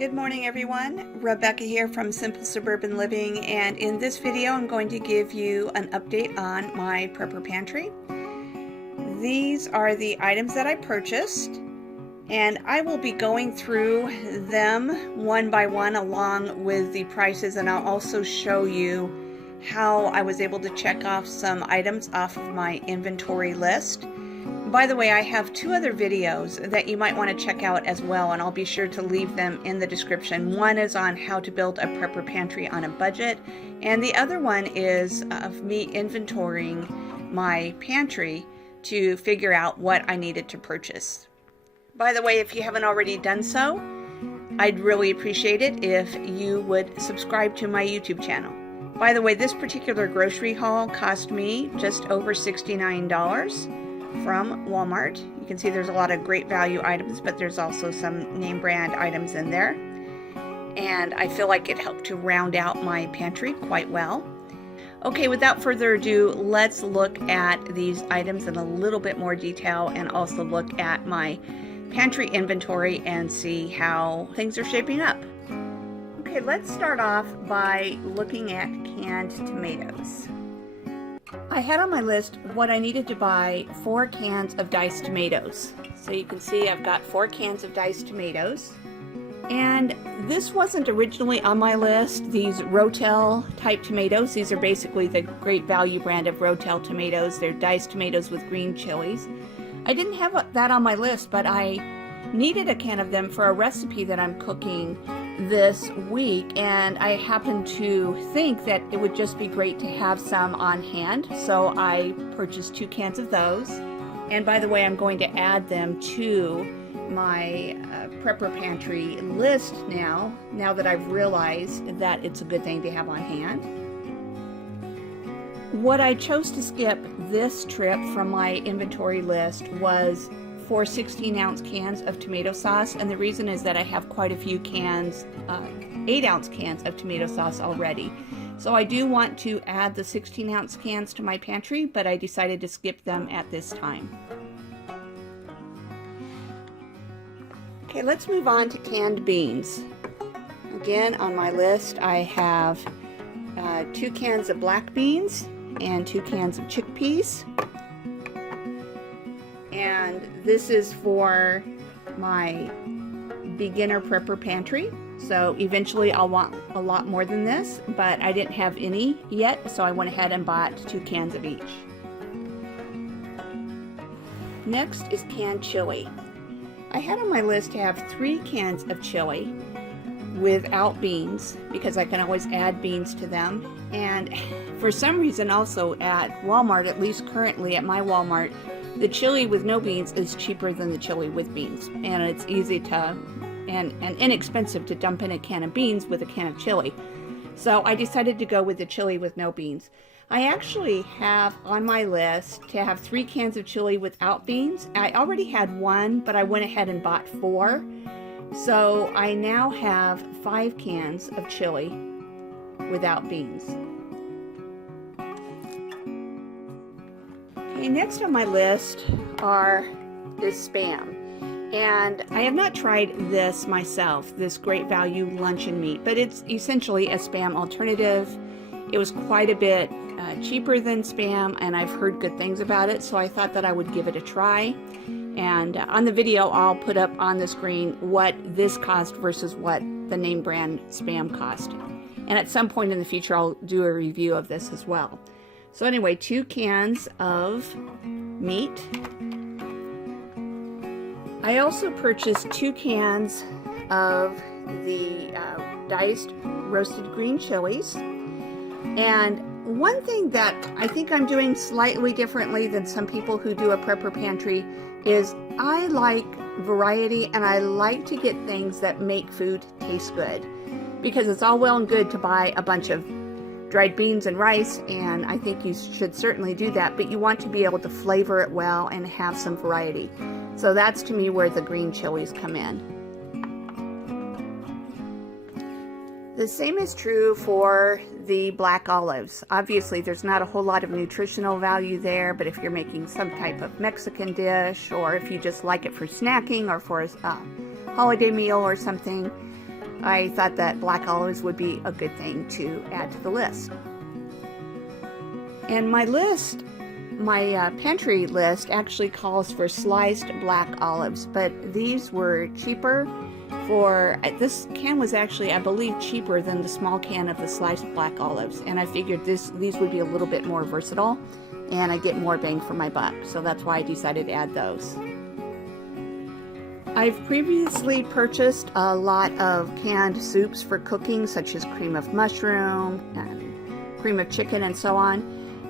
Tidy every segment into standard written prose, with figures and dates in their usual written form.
Good morning everyone, Rebecca here from Simple Suburban Living, and in this video I'm going to give you an update on my prepper pantry. These are the items that I purchased, and I will be going through them one by one along with the prices, and I'll also show you how I was able to check off some items off of my inventory list. By the way, I have two other videos that you might want to check out as well, and I'll be sure to leave them in the description. One is on how to build a prepper pantry on a budget, and the other one is of me inventorying my pantry to figure out what I needed to purchase. By the way, if you haven't already done so, I'd really appreciate it if you would subscribe to my YouTube channel. By the way, this particular grocery haul cost me just over $69 from Walmart. You can see there's a lot of great value items, but there's also some name brand items in there. And I feel like it helped to round out my pantry quite well. Okay, without further ado, let's look at these items in a little bit more detail and also look at my pantry inventory and see how things are shaping up. Okay, let's start off by looking at canned tomatoes. I had on my list what I needed to buy 4 cans of diced tomatoes. So you can see I've got 4 cans of diced tomatoes. And this wasn't originally on my list, these Rotel type tomatoes. These are basically the Great Value brand of Rotel tomatoes. They're diced tomatoes with green chilies. I didn't have that on my list, but I needed a can of them for a recipe that I'm cooking this week, and I happened to think that it would just be great to have some on hand, so I purchased 2 cans of those. And by the way, I'm going to add them to my prepper pantry list now that I've realized that it's a good thing to have on hand. What I chose to skip this trip from my inventory list was 4 16-ounce cans of tomato sauce, and the reason is that I have quite a few cans, 8-ounce cans of tomato sauce already. So I do want to add the 16-ounce cans to my pantry, but I decided to skip them at this time. Okay, let's move on to canned beans. Again, on my list I have 2 cans of black beans and 2 cans of chickpeas. And this is for my beginner prepper pantry. So eventually I'll want a lot more than this, but I didn't have any yet, so I went ahead and bought 2 cans of each. Next is canned chili. I had on my list to have 3 cans of chili without beans, because I can always add beans to them. And for some reason also at Walmart, at least currently at my Walmart, the chili with no beans is cheaper than the chili with beans, and it's easy to and inexpensive to dump in a can of beans with a can of chili. So I decided to go with the chili with no beans. I actually have on my list to have 3 cans of chili without beans. I already had 1, but I went ahead and bought 4. So I now have 5 cans of chili without beans. Okay, next on my list is Spam. And I have not tried this myself, this Great Value luncheon meat, but it's essentially a Spam alternative. It was quite a bit cheaper than Spam, and I've heard good things about it, so I thought that I would give it a try. And on the video, I'll put up on the screen what this cost versus what the name brand Spam cost. And at some point in the future, I'll do a review of this as well. So anyway, 2 cans of meat. I also purchased 2 cans of the diced roasted green chilies. And one thing that I think I'm doing slightly differently than some people who do a prepper pantry is I like variety, and I like to get things that make food taste good. Because it's all well and good to buy a bunch of dried beans and rice, and I think you should certainly do that, but you want to be able to flavor it well and have some variety. So that's to me where the green chilies come in. The same is true for the black olives. Obviously there's not a whole lot of nutritional value there, but if you're making some type of Mexican dish, or if you just like it for snacking or for a holiday meal or something, I thought that black olives would be a good thing to add to the list. And my pantry list actually calls for sliced black olives, but these were cheaper. This can was actually, I believe, cheaper than the small can of the sliced black olives, and I figured these would be a little bit more versatile and I get more bang for my buck, so that's why I decided to add those. I've previously purchased a lot of canned soups for cooking, such as cream of mushroom and cream of chicken and so on.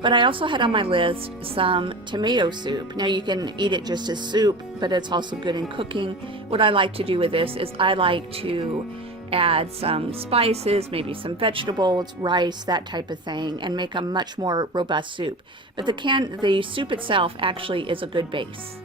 But I also had on my list some tomato soup. Now you can eat it just as soup, but it's also good in cooking. What I like to do with this is I like to add some spices, maybe some vegetables, rice, that type of thing, and make a much more robust soup. But the soup itself actually is a good base.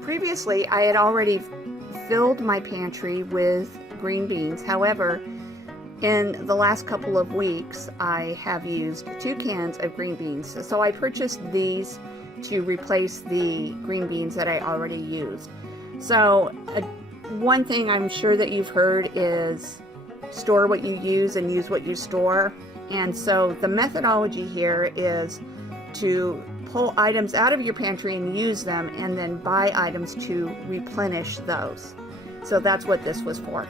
Previously, I had already filled my pantry with green beans. However, in the last couple of weeks, I have used 2 cans of green beans. So I purchased these to replace the green beans that I already used. So one thing I'm sure that you've heard is store what you use and use what you store. And so the methodology here is to pull items out of your pantry and use them, and then buy items to replenish those. So that's what this was for.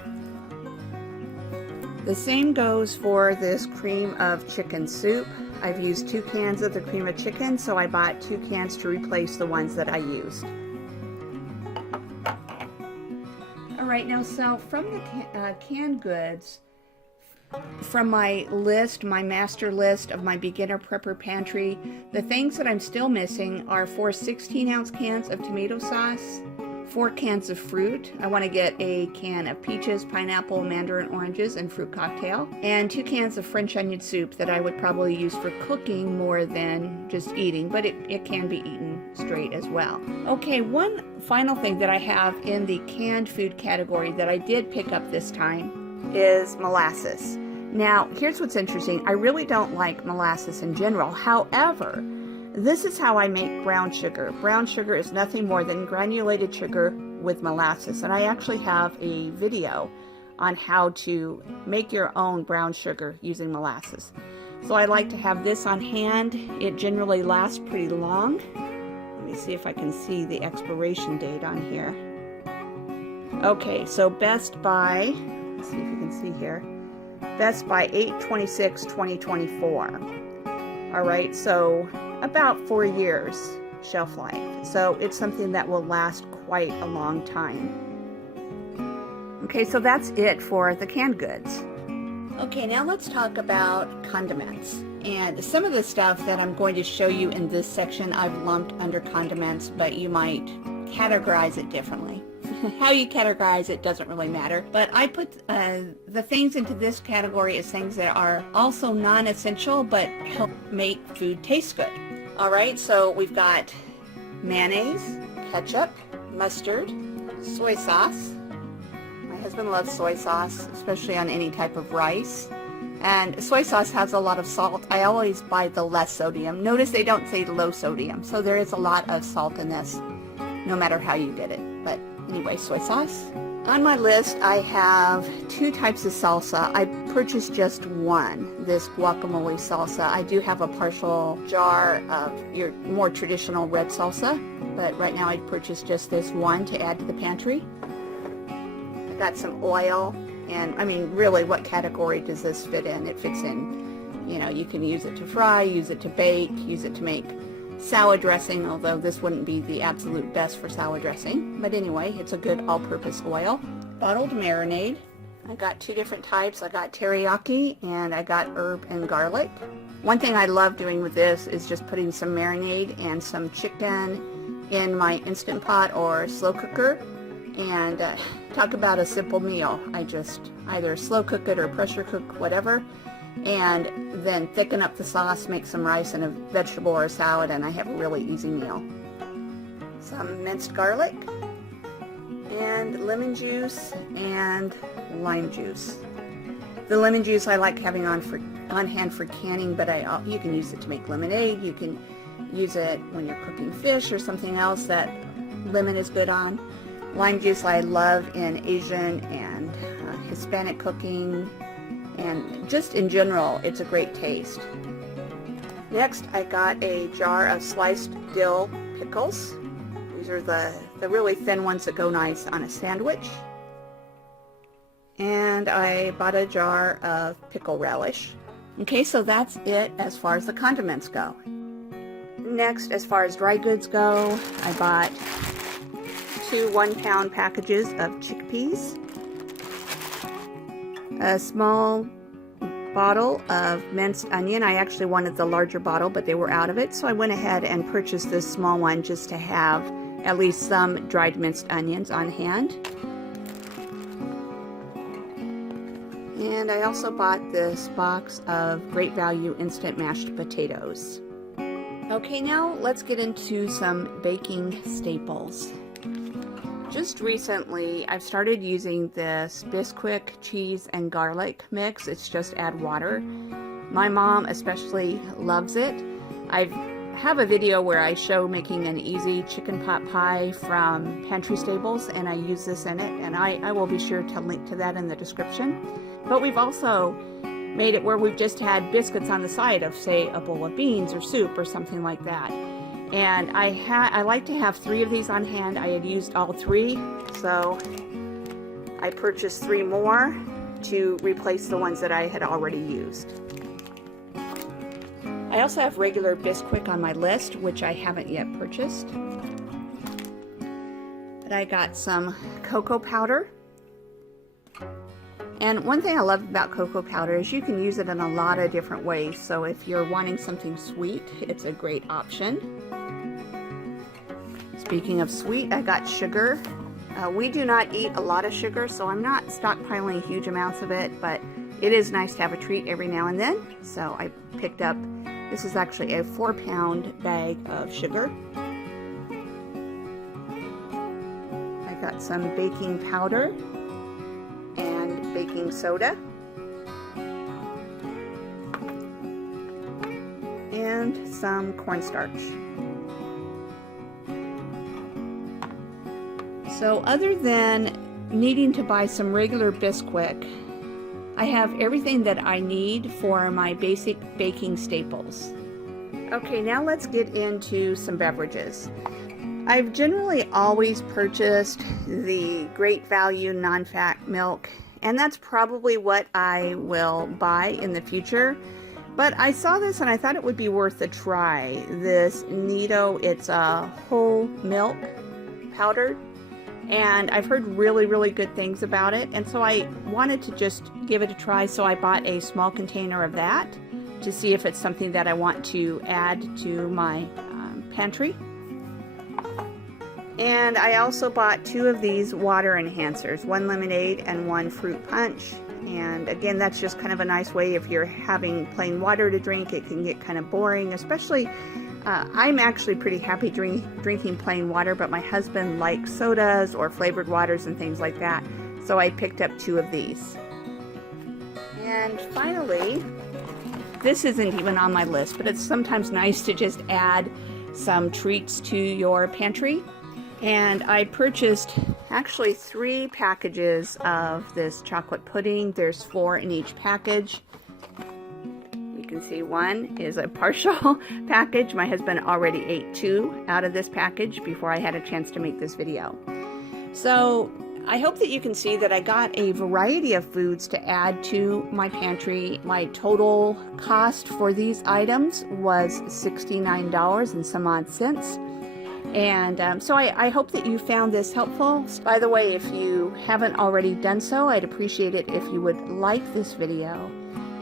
The same goes for this cream of chicken soup. I've used 2 cans of the cream of chicken, so I bought 2 cans to replace the ones that I used. Alright, now so from the canned goods, from my master list of my beginner prepper pantry, the things that I'm still missing are 4 16-ounce cans of tomato sauce, 4 cans of fruit. I want to get a can of peaches, pineapple, mandarin oranges, and fruit cocktail, and 2 cans of French onion soup that I would probably use for cooking more than just eating, but it can be eaten straight as well. Okay, one final thing that I have in the canned food category that I did pick up this time is molasses. Now, here's what's interesting. I really don't like molasses in general. However, this is how I make brown sugar. Brown sugar is nothing more than granulated sugar with molasses. And I actually have a video on how to make your own brown sugar using molasses. So I like to have this on hand. It generally lasts pretty long. Let me see if I can see the expiration date on here. Okay, so best by, let's see if you can see here, best by 8/26/2024. All right, so about 4 years shelf life. So it's something that will last quite a long time. Okay, so that's it for the canned goods. Okay, now let's talk about condiments. And some of the stuff that I'm going to show you in this section I've lumped under condiments, but you might categorize it differently. How you categorize it doesn't really matter, but I put the things into this category as things that are also non-essential but help make food taste good. Alright, so we've got mayonnaise, ketchup, mustard, soy sauce. My husband loves soy sauce, especially on any type of rice. And soy sauce has a lot of salt. I always buy the less sodium. Notice they don't say low sodium, so there is a lot of salt in this, no matter how you get it. But anyway, soy sauce. On my list, I have 2 types of salsa. I purchased just one, this guacamole salsa. I do have a partial jar of your more traditional red salsa, but right now I purchased just this one to add to the pantry. I got some oil, and I mean, really, what category does this fit in? It fits in, you know, you can use it to fry, use it to bake, use it to make salad dressing, although this wouldn't be the absolute best for salad dressing. But anyway, it's a good all-purpose oil. Bottled marinade. I got 2 different types. I got teriyaki and I got herb and garlic. One thing I love doing with this is just putting some marinade and some chicken in my Instant Pot or slow cooker. And talk about a simple meal. I just either slow cook it or pressure cook, whatever, and then thicken up the sauce, make some rice and a vegetable or a salad, and I have a really easy meal. Some minced garlic, and lemon juice and lime juice. The lemon juice I like having on hand for canning, but you can use it to make lemonade. You can use it when you're cooking fish or something else that lemon is good on. Lime juice I love in Asian and Hispanic cooking, and just in general, it's a great taste. Next, I got a jar of sliced dill pickles. These are the really thin ones that go nice on a sandwich. And I bought a jar of pickle relish. Okay, so that's it as far as the condiments go. Next, as far as dry goods go, I bought 2 1-pound packages of chickpeas, a small bottle of minced onion. I actually wanted the larger bottle, but they were out of it, so I went ahead and purchased this small one just to have at least some dried minced onions on hand. And I also bought this box of Great Value instant mashed potatoes. Okay, now let's get into some baking staples. Just recently, I've started using this Bisquick cheese and garlic mix. It's just add water. My mom especially loves it. I have a video where I show making an easy chicken pot pie from Pantry staples, and I use this in it, and I will be sure to link to that in the description. But we've also made it where we've just had biscuits on the side of, say, a bowl of beans or soup or something like that. And I like to have 3 of these on hand. I had used all 3, so I purchased 3 more to replace the ones that I had already used. I also have regular Bisquick on my list, which I haven't yet purchased. But I got some cocoa powder. And one thing I love about cocoa powder is you can use it in a lot of different ways. So if you're wanting something sweet, it's a great option. Speaking of sweet, I got sugar. We do not eat a lot of sugar, so I'm not stockpiling huge amounts of it, but it is nice to have a treat every now and then. So I picked up, this is actually a 4-pound bag of sugar. I got some baking powder and baking soda. And some cornstarch. So other than needing to buy some regular Bisquick, I have everything that I need for my basic baking staples. Okay, now let's get into some beverages. I've generally always purchased the Great Value non-fat milk, and that's probably what I will buy in the future. But I saw this and I thought it would be worth a try. This Nido, it's a whole milk powder. And I've heard really, really good things about it. And so I wanted to just give it a try. So I bought a small container of that to see if it's something that I want to add to my pantry. And I also bought 2 of these water enhancers, 1 lemonade and 1 fruit punch. And again, that's just kind of a nice way if you're having plain water to drink. It can get kind of boring, especially I'm actually pretty happy drinking plain water, but my husband likes sodas or flavored waters and things like that. So I picked up 2 of these. And finally, this isn't even on my list, but it's sometimes nice to just add some treats to your pantry. And I purchased actually 3 packages of this chocolate pudding. There's 4 in each package. You can see 1 is a partial package. My husband already ate 2 out of this package before I had a chance to make this video. So I hope that you can see that I got a variety of foods to add to my pantry. My total cost for these items was $69 and some odd cents. And so I hope that you found this helpful. By the way, if you haven't already done so, I'd appreciate it if you would like this video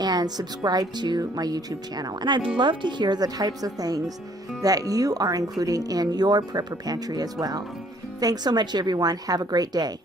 and subscribe to my YouTube channel. And I'd love to hear the types of things that you are including in your prepper pantry as well. Thanks so much, everyone. Have a great day.